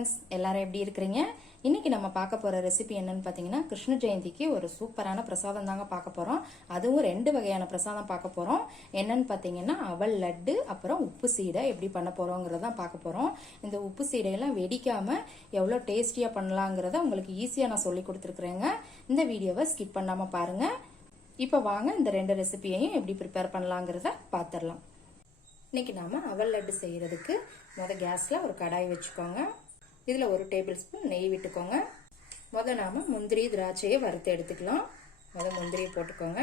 Friends, எல்லாரும் எப்படி இருக்கிறீங்க? இன்னைக்கு நம்ம பார்க்க போற ரெசிபி என்னன்னு பார்த்தீங்கன்னா, கிருஷ்ண ஜெயந்திக்கு ஒரு சூப்பரான பிரசாதம் தாங்க பார்க்க போறோம். அதுவும் 2 வகையான பிரசாதம் பார்க்க போறோம். என்னன்னு பார்த்தீங்கன்னா, அவல் லட்டு அப்புறம் உப்பு சீடை எப்படி பண்ண போறோங்கிறத பார்க்க போறோம். இந்த உப்பு சீடையெல்லாம் வெடிக்காம எவ்வளோ டேஸ்டியா பண்ணலாங்கிறத உங்களுக்கு ஈஸியா நான் சொல்லி கொடுத்துருக்குறேங்க. இந்த வீடியோவை ஸ்கிப் பண்ணாம பாருங்க. இப்போ வாங்க இந்த 2 ரெசிபியையும் எப்படி ப்ரிப்பேர் பண்ணலாங்கிறத பார்த்துடலாம். இன்னைக்கு நாம அவல் லட்டு செய்யறதுக்கு கேஸ்ல ஒரு கடாய் வச்சுக்கோங்க. இதுல 1 டேபிள் ஸ்பூன் நெய் விட்டுக்கோங்க. நாம முந்திரி திராட்சையை வறுத்து எடுத்துக்கலாம். முந்திரியை போட்டுக்கோங்க.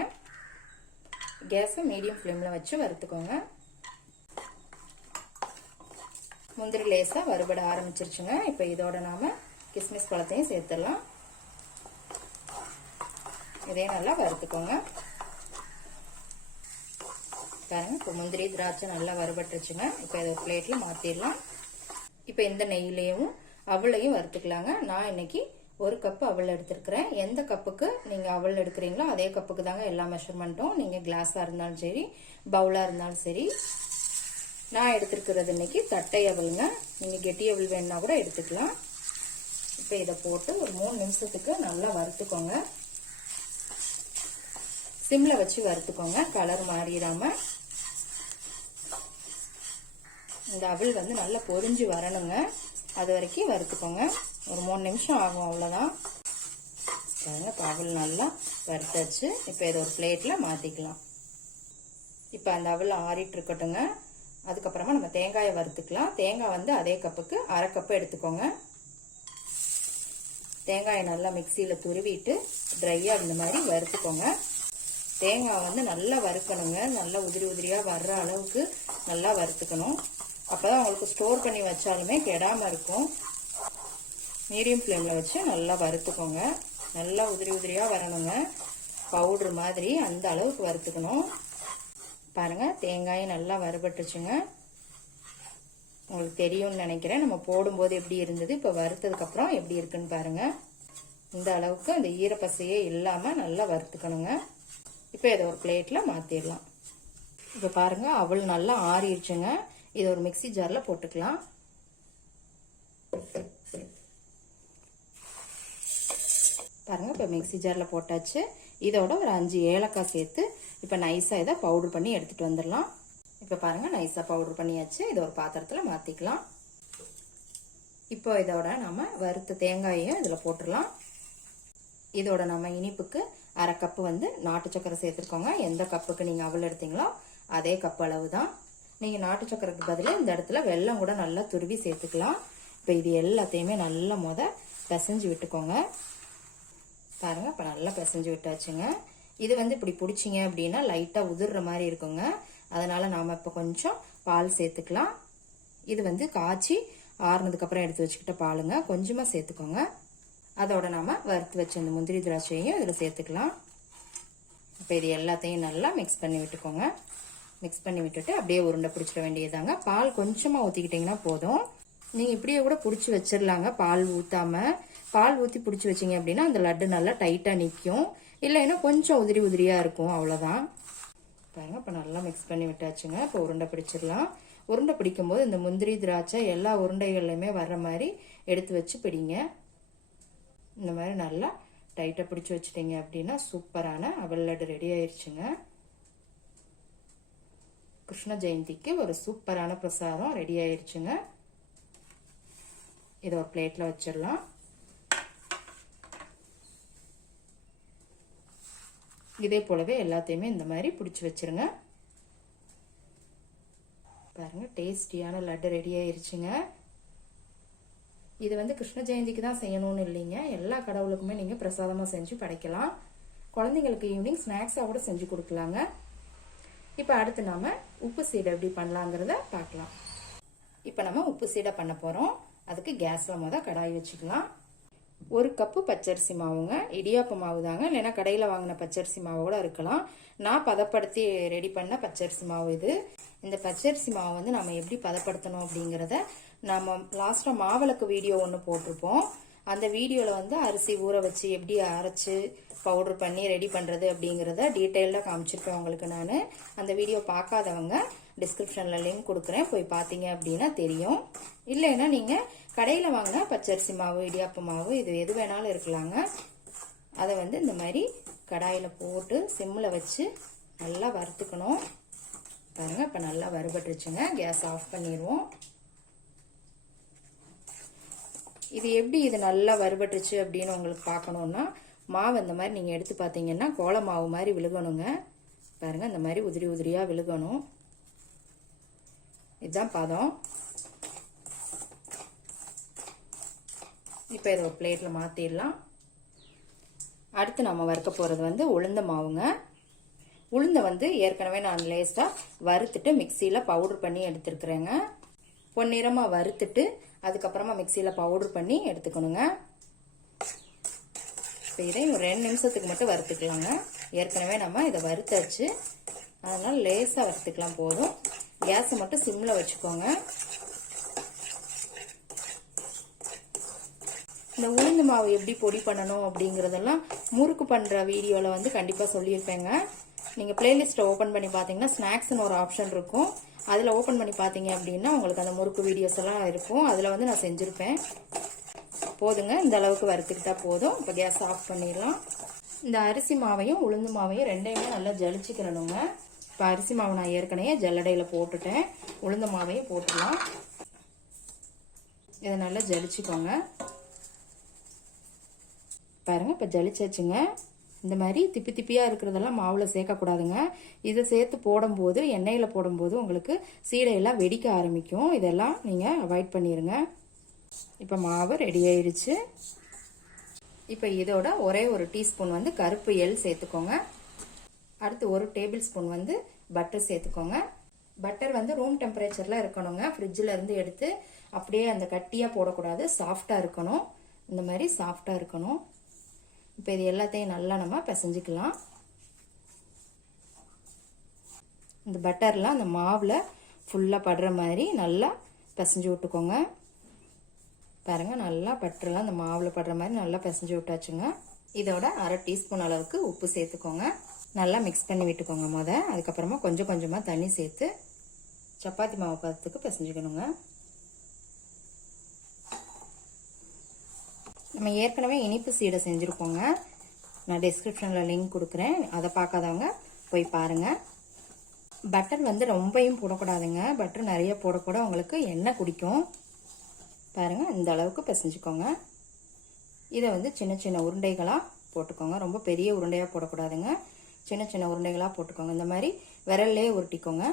கேஸை மீடியம் ஃப்ளேம்ல வச்சு வறுத்துக்கோங்க. முந்திரி லேசா வறுபட ஆரம்பிச்சிருச்சுங்க. இப்போ இதோட நாம கிஸ்மிஸ் பழத்தையும் சேர்த்துடலாம். இதே நல்லா வறுத்துக்கோங்க. பாருங்க, இப்போ முந்திரி திராட்சை நல்லா வறுபட்டுருச்சுங்க. இப்போ இதை ஒரு பிளேட்ல மாத்திடலாம். இப்போ இந்த நெய்யிலையும் அவளையும் வறுத்துக்கலாங்க. நான் இன்னைக்கு 1 கப் அவல் எடுத்துருக்கிறேன். எந்த கப்புக்கு நீங்க அவல் எடுக்கிறீங்களோ அதே கப்புக்கு தாங்க எல்லா மெஷர்மெண்ட்டும். நீங்க கிளாஸா இருந்தாலும் சரி, பவுலா இருந்தாலும் சரி. நான் எடுத்துருக்கிறது இன்னைக்கு தட்டை அவலுங்க. நீங்க கெட்டி அவல் வேணும்னா கூட எடுத்துக்கலாம். இப்போ இதை போட்டு ஒரு 3 நிமிஷத்துக்கு நல்லா வறுத்துக்கோங்க. சிம்ல வச்சு வறுத்துக்கோங்க, கலர் மாறிடாம. இந்த அவல் நல்லா பொரிஞ்சு வரணுங்க. அது வரைக்கும் வறுத்துக்கோங்க. ஒரு 3 நிமிஷம் ஆகும், அவ்வளவுதான். அவல் நல்லா வறுத்தாச்சு. இப்போ இதை ஒரு பிளேட்ல மாத்திக்கலாம். இப்போ அந்த அவல் ஆறிட்டு இருக்கட்டுங்க. அதுக்கப்புறமா நம்ம தேங்காயை வறுத்துக்கலாம். தேங்காய் அதே கப்புக்கு 1/2 கப் எடுத்துக்கோங்க. தேங்காயை நல்லா மிக்சியில துருவிட்டு ட்ரையா இந்த மாதிரி வறுத்துக்கோங்க. தேங்காய் நல்லா வறுக்கணுங்க. நல்லா உதிரி உதிரியா வர்ற அளவுக்கு நல்லா வறுத்துக்கணும். அப்பதான் உங்களுக்கு ஸ்டோர் பண்ணி வச்சாலுமே கெடாம இருக்கும். மீடியம் ஃப்ளேம்ல வச்சு நல்லா வறுத்துக்கோங்க. நல்லா உதிரி உதிரியா வரணுங்க. பவுடர் மாதிரி அந்த அளவுக்கு வறுத்துக்கணும். பாருங்க, தேங்காயும் நல்லா வறுபட்டுச்சுங்க. உங்களுக்கு தெரியும்னு நினைக்கிறேன். நம்ம போடும்போது எப்படி இருந்தது, இப்ப வறுத்ததுக்கு அப்புறம் எப்படி இருக்குன்னு பாருங்க. இந்த அளவுக்கு அந்த ஈரப்பசையே இல்லாம நல்லா வறுத்துக்கணுங்க. இப்போ இதை ஒரு பிளேட்ல மாத்திடலாம். இப்போ பாருங்க, அவல் நல்லா ஆறிடுச்சுங்க. இதை ஒரு மிக்ஸி ஜார்ல போட்டுக்கலாம். பாருங்க, இப்போ மிக்ஸி ஜார்ல போட்டாச்சு. இதோட ஒரு 5 ஏலக்காய் சேர்த்து இப்போ நைஸா இதை பவுடர் பண்ணி எடுத்துட்டு வந்துடலாம். இப்போ பாருங்க, நைஸா பவுடர் பண்ணியாச்சு. இதை ஒரு பாத்திரத்துல மாத்திக்கலாம். இப்போ இதோட நம்ம வறுத்த தேங்காயையும் இதுல போட்டுடலாம். இதோட நம்ம இனிப்புக்கு 1/2 கப் நாட்டு சக்கரை சேர்த்துருக்கோங்க. எந்த கப்புக்கு நீங்க அவல் எடுத்தீங்களோ அதே கப் அளவு தான். நீங்க நாட்டு சக்கரைக்கு பதிலாக இந்த இடத்துல வெல்லம் கூட நல்லா துருவி சேர்த்துக்கலாம். இப்போ இது எல்லாத்தையுமே நல்லா பிசைஞ்சு விட்டுக்கோங்க. பாருங்க, இப்போ நல்லா பிசைஞ்சு விட்டாச்சுங்க. இது இப்படி பிடிச்சிங்க அப்படின்னா லைட்டா உதிர்ற மாதிரி இருக்குங்க. அதனால நாம இப்போ கொஞ்சம் பால் சேர்த்துக்கலாம். இது காய்ச்சி ஆறுனதுக்கு அப்புறம் எடுத்து வச்சுக்கிட்ட பாலுங்க. கொஞ்சமா சேர்த்துக்கோங்க. அதோட நாம வறுத்து வச்ச இந்த முந்திரி திராட்சையும் இதுல சேர்த்துக்கலாம். இப்போ இது எல்லாத்தையும் நல்லா மிக்ஸ் பண்ணி விட்டுக்கோங்க. மிக்ஸ் பண்ணி விட்டுட்டு அப்படியே உருண்டை பிடிச்சிட வேண்டியதாங்க. பால் கொஞ்சமா ஊத்திக்கிட்டீங்கன்னா போதும். நீங்க இப்படியே கூட பிடிச்சி வச்சிடலாங்க. பால் ஊத்தாம பால் ஊத்தி பிடிச்சி வச்சீங்க அப்படின்னா அந்த லட்டு நல்லா டைட்டா நிற்கும். இல்லைன்னா கொஞ்சம் உதிரி உதிரியா இருக்கும், அவ்வளவுதான். பாருங்க, இப்போ நல்லா மிக்ஸ் பண்ணி விட்டாச்சுங்க. இப்போ உருண்டை பிடிச்சிடலாம். உருண்டை பிடிக்கும் போது இந்த முந்திரி திராட்சை எல்லா உருண்டைகள்லையுமே வர்ற மாதிரி எடுத்து வச்சு பிடிங்க. இந்த மாதிரி நல்லா டைட்டா பிடிச்சு வச்சுட்டீங்க அப்படின்னா சூப்பரான அவல் லட்டு ரெடி ஆயிடுச்சுங்க. கிருஷ்ண ஜெயந்திக்கு ஒரு சூப்பரான பிரசாதம் ரெடி ஆயிடுச்சுங்க. இதை ஒரு பிளேட்ல வச்சிடலாம். இதே போலவே எல்லாத்தையுமே இந்த மாதிரி பிடிச்சு வச்சிருங்க. பாருங்க, டேஸ்டியான லட்டு ரெடி ஆயிருச்சுங்க. இது கிருஷ்ண ஜெயந்திக்கு தான் செய்யணும்னு இல்லைங்க. எல்லா கடவுளுக்குமே நீங்க பிரசாதமா செஞ்சு படைக்கலாம். குழந்தைங்களுக்கு ஈவினிங் ஸ்நாக்ஸா கூட செஞ்சு கொடுக்கலாங்க. இப்ப அடுத்து நாம உப்பு சீடை எப்படி பண்ணலாங்கிறத பார்க்கலாம். இப்ப நம்ம உப்பு சீடை பண்ண போறோம். அதுக்கு கேஸ்ல கடாய் வச்சுக்கலாம். 1 கப்பு பச்சரிசி மாவுங்க. இடியாப்ப மாவு தாங்க, இல்லைன்னா கடையில வாங்கின பச்சரிசி மாவு கூட இருக்கலாம். நான் பதப்படுத்தி ரெடி பண்ண பச்சரிசி மாவு இது. இந்த பச்சரிசி மாவு நம்ம எப்படி பதப்படுத்தணும் அப்படிங்கறத நாம லாஸ்டா மாவிளக்கு வீடியோ ஒன்று போட்டிருப்போம். அந்த வீடியோல அரிசி ஊற வச்சு எப்படி அரைச்சு பவுடர் பண்ணி ரெடி பண்றது அப்படிங்கறத டீடைலா காமிச்சிருப்பேன் உங்களுக்கு நானு. அந்த வீடியோ பார்க்காதவங்க டிஸ்கிரிப்ஷன்ல லிங்க் கொடுக்குறேன், போய் பாத்தீங்க அப்படின்னா தெரியும். இல்லைன்னா நீங்க கடையில் வாங்கினா பச்சரிசி மாவு, இடியாப்ப மாவு இது எது வேணாலும் இருக்கலாங்க. அதை வந்து இந்த மாதிரி கடாயில் போட்டு சிம்மில் வச்சு நல்லா வறுத்துக்கணும். பாருங்க, இப்போ நல்லா வறுபட்டுருச்சுங்க. கேஸ் ஆஃப் பண்ணிடுவோம். இது எப்படி இது நல்லா வறுபட்டுருச்சு அப்படின்னு உங்களுக்கு பார்க்கணுன்னா, மாவு இந்த மாதிரி நீங்கள் எடுத்து பார்த்தீங்கன்னா கோல மாவு மாதிரி விழுகணுங்க. பாருங்க, இந்த மாதிரி உதிரி உதிரியாக விழுகணும். இதுதான் பதம். இப்போ இதை ஒரு பிளேட்டில் மாற்றிடலாம். அடுத்து நம்ம வறுக்க போகிறது வந்து உளுந்த மாவுங்க. உளுந்தை வந்து ஏற்கனவே நான் லேஸ்ட்டாக வறுத்துட்டு மிக்சியில் பவுடர் பண்ணி எடுத்துருக்குறேங்க. பொன்னிறமாக வறுத்துட்டு அதுக்கப்புறமா மிக்சியில் பவுடர் பண்ணி எடுத்துக்கணுங்க. இப்போ இதை ஒரு 2 நிமிஷத்துக்கு மட்டும் வறுத்துக்கலாங்க. ஏற்கனவே நம்ம இதை வறுத்தாச்சு, அதனால் லேசாக வறுத்துக்கலாம் போதும். கேஸை மட்டும் சிம்மில் வச்சுக்கோங்க. இந்த உளுந்து மாவு எப்படி பொடி பண்ணணும் அப்படிங்கிறதெல்லாம் முறுக்கு பண்ணுற வீடியோவில் வந்து கண்டிப்பாக சொல்லியிருப்பேங்க. நீங்கள் பிளேலிஸ்ட்டை ஓப்பன் பண்ணி பார்த்தீங்கன்னா ஸ்நாக்ஸ்னு ஒரு ஆப்ஷன் இருக்கும். அதில் ஓப்பன் பண்ணி பார்த்தீங்க அப்படின்னா உங்களுக்கு அந்த முறுக்கு வீடியோஸ் எல்லாம் இருக்கும். அதில் வந்து நான் செஞ்சுருப்பேன். போதுங்க, இந்த அளவுக்கு வறுத்துக்கிட்டா போதும். இப்போ கேஸ் ஆஃப் பண்ணிடலாம். இந்த அரிசி மாவையும் உளுந்து மாவையும் ரெண்டையுமே நல்லா ஜலிச்சுக்கிறணுங்க. இப்போ அரிசி மாவு நான் ஏற்கனவே ஜல்லடையில் போட்டுட்டேன். உளுந்து மாவையும் போட்டுடலாம். இதை நல்லா ஜலிச்சுக்கோங்க. பாருங்க, இப்போ ஜலிச்சாச்சுங்க. இந்த மாதிரி திப்பி திப்பியாக இருக்கிறதெல்லாம் மாவில் சேர்க்கக்கூடாதுங்க. இதை சேர்த்து போடும்போது, எண்ணெயில் போடும்போது உங்களுக்கு சீடையெல்லாம் வெடிக்க ஆரம்பிக்கும். இதெல்லாம் நீங்கள் அவாய்ட் பண்ணிடுங்க. இப்போ மாவு ரெடி ஆயிடுச்சு. இப்போ இதோட ஒரே ஒரு டீஸ்பூன் வந்து கருப்பு எள் சேர்த்துக்கோங்க. அடுத்து 1 டேபிள் ஸ்பூன் வந்து பட்டர் சேர்த்துக்கோங்க. பட்டர் வந்து ரூம் டெம்பரேச்சரில் இருக்கணுங்க. ஃப்ரிட்ஜில் இருந்து எடுத்து அப்படியே அந்த கட்டியாக போடக்கூடாது, சாஃப்டாக இருக்கணும். இந்த மாதிரி சாஃப்டாக இருக்கணும். இப்போ இது எல்லாத்தையும் நல்லா நம்ம பிசைஞ்சிக்கலாம். இந்த பட்டர்லாம் அந்த மாவில் ஃபுல்லாக படுற மாதிரி நல்லா பிசைஞ்சு விட்டுக்கோங்க. பாருங்க, நல்லா பட்டர்லாம் அந்த மாவில் படுற மாதிரி நல்லா பிசைஞ்சு விட்டாச்சுங்க. இதோட 1/2 டீஸ்பூன் அளவுக்கு உப்பு சேர்த்துக்கோங்க. நல்லா மிக்ஸ் பண்ணி விட்டுக்கோங்க. அதுக்கப்புறமா கொஞ்சம் கொஞ்சமாக தண்ணி சேர்த்து சப்பாத்தி மாவு பதத்துக்கு பிசைஞ்சுக்கணுங்க. நம்ம ஏற்கனவே இனிப்பு சீடை செஞ்சுருக்கோங்க. நான் டிஸ்கிரிப்ஷனில் லிங்க் கொடுக்குறேன். அதை பார்க்காதவங்க போய் பாருங்கள். பட்டர் வந்து ரொம்பையும் போடக்கூடாதுங்க. பட்டர் நிறைய போடக்கூட உங்களுக்கு எண்ணெய் குடிக்கும். பாருங்கள், இந்த அளவுக்கு பிசைஞ்சுக்கோங்க. இதை வந்து சின்ன சின்ன உருண்டைகளாக போட்டுக்கோங்க. ரொம்ப பெரிய உருண்டையாக போடக்கூடாதுங்க. சின்ன சின்ன உருண்டைகளாக போட்டுக்கோங்க. இந்த மாதிரி விரல்லே உருட்டிக்கோங்க.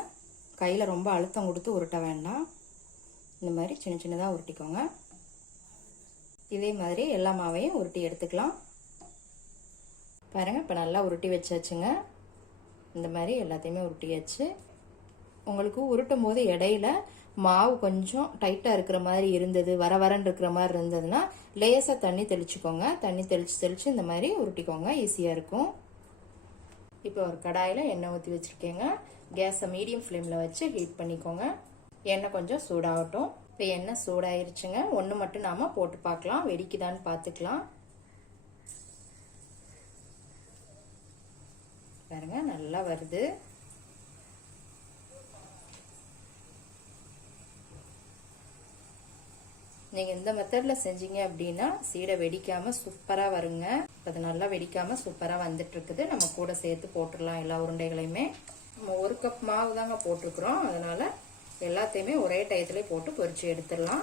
கையில் ரொம்ப அழுத்தம் கொடுத்து உருட்ட வேண்டாம். இந்த மாதிரி சின்ன சின்னதாக உருட்டிக்கோங்க. இதே மாதிரி எல்லா மாவையும் உருட்டி எடுத்துக்கலாம். பாருங்கள், இப்போ நல்லா உருட்டி வச்சாச்சுங்க. இந்த மாதிரி எல்லாத்தையுமே உருட்டியாச்சு. உங்களுக்கு உருட்டும் போது இடையில மாவு கொஞ்சம் டைட்டாக இருக்கிற மாதிரி இருந்தது, வரன்னு இருக்கிற மாதிரி இருந்ததுன்னா லேசாக தண்ணி தெளிச்சுக்கோங்க. தண்ணி தெளித்து இந்த மாதிரி உருட்டிக்கோங்க. ஈஸியாக இருக்கும். இப்போ ஒரு கடாயில் எண்ணெய் ஊற்றி வச்சுருக்கேங்க. கேஸை மீடியம் ஃப்ளேமில் வச்சு ஹீட் பண்ணிக்கோங்க. எண்ணெய் கொஞ்சம் சூடாகட்டும். இப்போ எண்ணெய் சூடாயிருச்சுங்க. ஒன்று மட்டும் நாம போட்டு பார்க்கலாம், வெடிக்குதான்னு பார்த்துக்கலாம். பாருங்க, நல்லா வருது. நீங்க இந்த மெத்தட்ல செஞ்சீங்க அப்படின்னா சீடை வெடிக்காம சூப்பரா வருங்க. அது நல்லா வெடிக்காம சூப்பரா வந்துட்டு இருக்குது. நம்ம கூட சேர்த்து போட்டுடலாம் எல்லா உருண்டைகளையுமே. நம்ம 1 கப் மாவு தாங்க போட்டிருக்கிறோம், அதனால எல்லாத்தையுமே ஒரே டயத்துலேயே போட்டு பொரிச்சு எடுத்துடலாம்.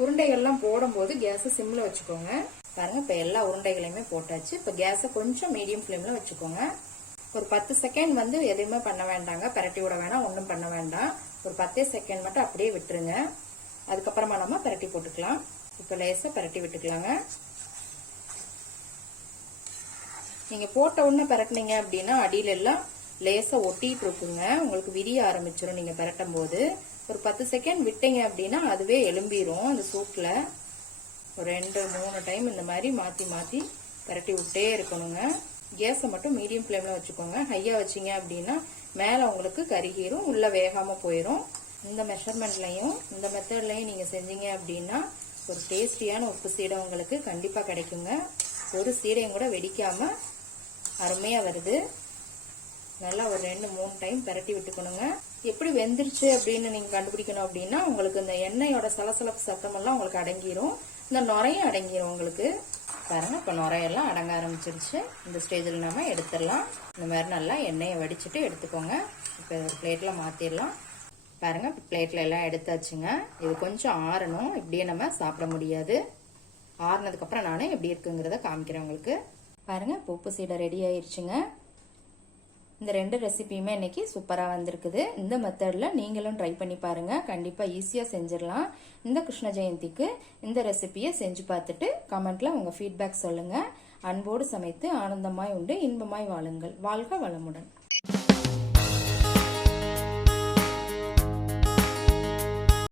உருண்டைகள்லாம் போடும்போது கேஸை சிம்மில் வச்சுக்கோங்க. பாருங்க, இப்போ எல்லா உருண்டைகளையுமே போட்டாச்சு. இப்போ கேஸை கொஞ்சம் மீடியம் ஃப்ளேமில் வச்சுக்கோங்க. ஒரு 10 செகண்ட் வந்து எதுவுமே பண்ண வேண்டாங்க. பரட்டி விட வேணாம், ஒன்றும் பண்ண வேண்டாம். ஒரு 10 செகண்ட் மட்டும் அப்படியே விட்டுருங்க. அதுக்கப்புறமா நம்ம பரட்டி போட்டுக்கலாம். இப்போ லேசாக பரட்டி விட்டுக்கலாங்க. நீங்கள் போட்ட உடனே பரட்டினீங்க அப்படின்னா அடியில எல்லாம் லேசாக ஒட்டிட்டு இருக்குங்க. உங்களுக்கு விரிய ஆரம்பிச்சிடும். நீங்கள் பரட்டும் போது ஒரு 10 செகண்ட் விட்டீங்க அப்படின்னா அதுவே எலும்பிடும். அந்த சூட்டில் ஒரு 2-3 டைம் இந்த மாதிரி மாற்றி மாற்றி பரட்டி விட்டே இருக்கணுங்க. கேஸை மட்டும் மீடியம் ஃப்ளேமில் வச்சுக்கோங்க. ஹையாக வச்சிங்க அப்படின்னா மேலே உங்களுக்கு கருகிரும், உள்ளே வேகாமல் போயிடும். இந்த மெஷர்மெண்ட்லையும் இந்த மெத்தட்லையும் நீங்கள் செஞ்சீங்க அப்படின்னா ஒரு டேஸ்டியான உப்பு சீடை உங்களுக்கு கண்டிப்பாக கிடைக்குங்க. ஒரு சீடையும் கூட வெடிக்காமல் அருமையாக வருது. நல்லா ஒரு 2-3 டைம் பரட்டி விட்டுக்கணுங்க. எப்படி வெந்துருச்சு அப்படின்னு நீங்க கண்டுபிடிக்கணும் அப்படின்னா உங்களுக்கு இந்த எண்ணெயோட சலசலப்பு சத்தம் எல்லாம் உங்களுக்கு அடங்கிரும், இந்த நுரையும் அடங்கிரும் உங்களுக்கு. பாருங்க இப்ப நுரையெல்லாம் அடங்க ஆரம்பிச்சிருச்சு. இந்த ஸ்டேஜில் நம்ம எடுத்துடலாம். இந்த மாதிரி நல்லா எண்ணெயை வடிச்சிட்டு எடுத்துக்கோங்க. இப்போ பிளேட்ல மாத்திடலாம். பாருங்க பிளேட்ல எல்லாம் எடுத்தாச்சுங்க. இது கொஞ்சம் ஆறணும், இப்படியே நம்ம சாப்பிட முடியாது. ஆறுனதுக்கு அப்புறம் நானே எப்படி இருக்குங்கிறத காமிக்கிறேன் உங்களுக்கு. பாருங்க உப்பு சீடை ரெடி ஆயிருச்சுங்க. இந்த 2 ரெசிபியுமே இன்னைக்கு சூப்பரா வந்திருக்குது. இந்த மெத்தட்ல நீங்களும் ட்ரை பண்ணி பாருங்க, கண்டிப்பா ஈஸியா செஞ்சிடலாம். இந்த கிருஷ்ண ஜெயந்திக்கு இந்த ரெசிபியை செஞ்சு பார்த்துட்டு கமெண்ட்ல உங்க ஃபீட்பேக் சொல்லுங்க. அன்போடு சமைத்து ஆனந்தமாய் உண்டு இன்பமாய் வாழுங்கள். வாழ்க வளமுடன்.